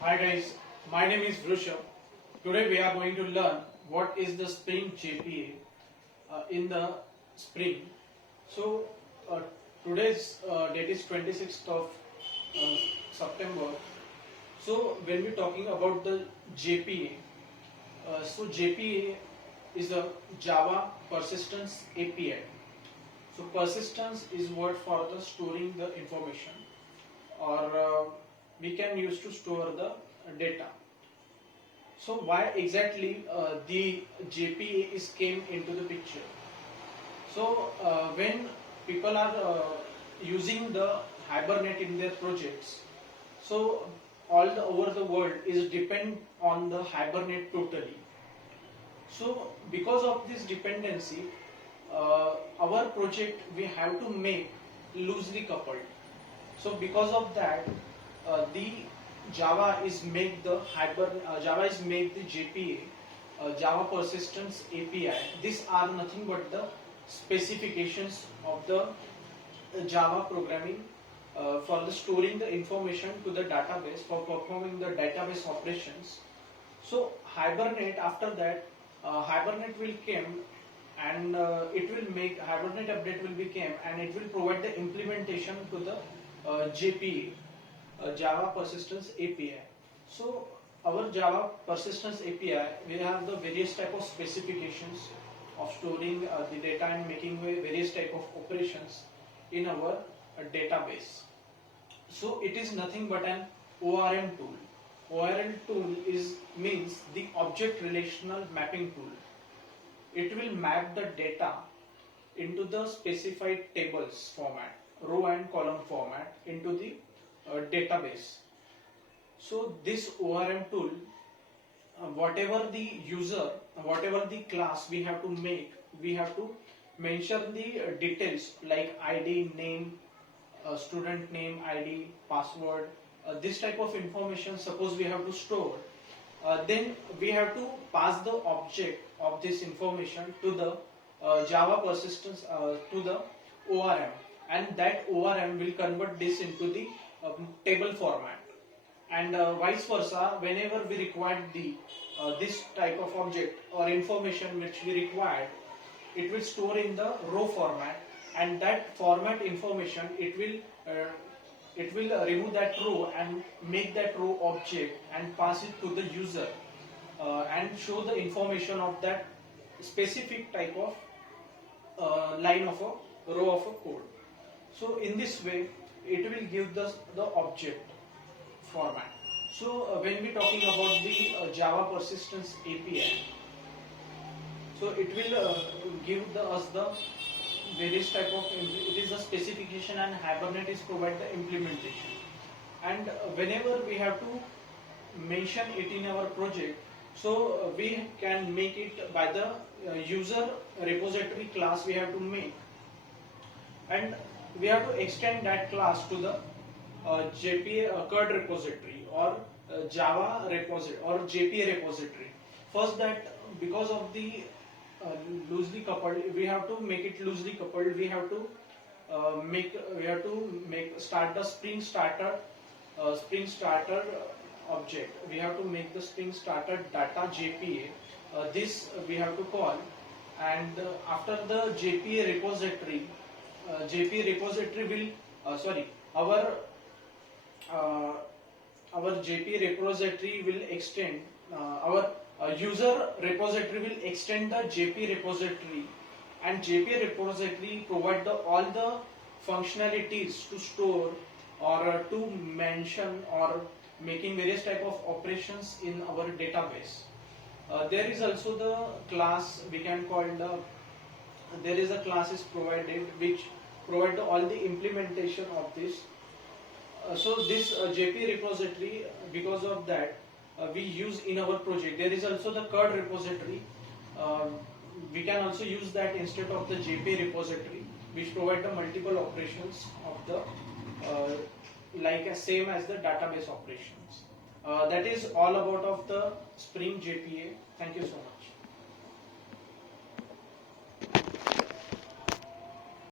Hi guys, my name is Vrusha. Today we are going to learn what is the Spring JPA in the Spring. So today's date is 26th of uh, September. So when we're talking about the JPA, so JPA is a Java Persistence API. So persistence is word for the storing the information, or we can use to store the data. So why exactly the JPA is came into the picture? So when people are using the Hibernate in their projects, so over the world is depend on the Hibernate totally. So because of this dependency, our project we have to make loosely coupled. So because of that, the Java is make the JPA, Java Persistence API. These are nothing but the specifications of the Java programming for the storing the information to the database, for performing the database operations. So Hibernate, after that, Hibernate will come, and it will make Hibernate update will become, and it will provide the implementation to the JPA, Java Persistence API. So our Java Persistence API, we have the various type of specifications of storing the data and making various type of operations in our database. So it is nothing but an ORM tool. ORM tool means the object relational mapping tool. It will map the data into the specified tables format, row and column format, into the database. So this ORM tool, whatever the user, whatever the class we have to make, we have to mention the details like ID, name, student name, ID, password, this type of information. Suppose we have to store, then we have to pass the object of this information to the Java persistence, to the ORM, and that ORM will convert this into the table format. And vice versa, whenever we require the this type of object or information which we required, it will store in the row format, and that format information it will remove that row and make that row object and pass it to the user, and show the information of that specific type of line of a row of a code. So in this way it will give the object format. So when we talking about the Java Persistence API, so it will give us the various type of, it is a specification, and Hibernate is provide the implementation. And whenever we have to mention it in our project, so we can make it by the user repository class we have to make, and we have to extend that class to the JPA CURD repository, or Java repository, or JPA repository. First, that because of the loosely coupled, we have to make it loosely coupled. We have to start the Spring Starter object. We have to make the Spring Starter data JPA. This we have to call, and after the JPA repository, will our uh, our JPA repository will extend, our user repository will extend the JPA repository, and JPA repository provide all the functionalities to store, or to mention, or making various type of operations in our database. There is also the class we can call the, there is a class is provided which provide all the implementation of this. So this JP repository, because of that, we use in our project. There is also the CURD repository. We can also use that instead of the JP repository, which provide the multiple operations of the like same as the database operations. That is all about of the Spring JPA. Thank you so much.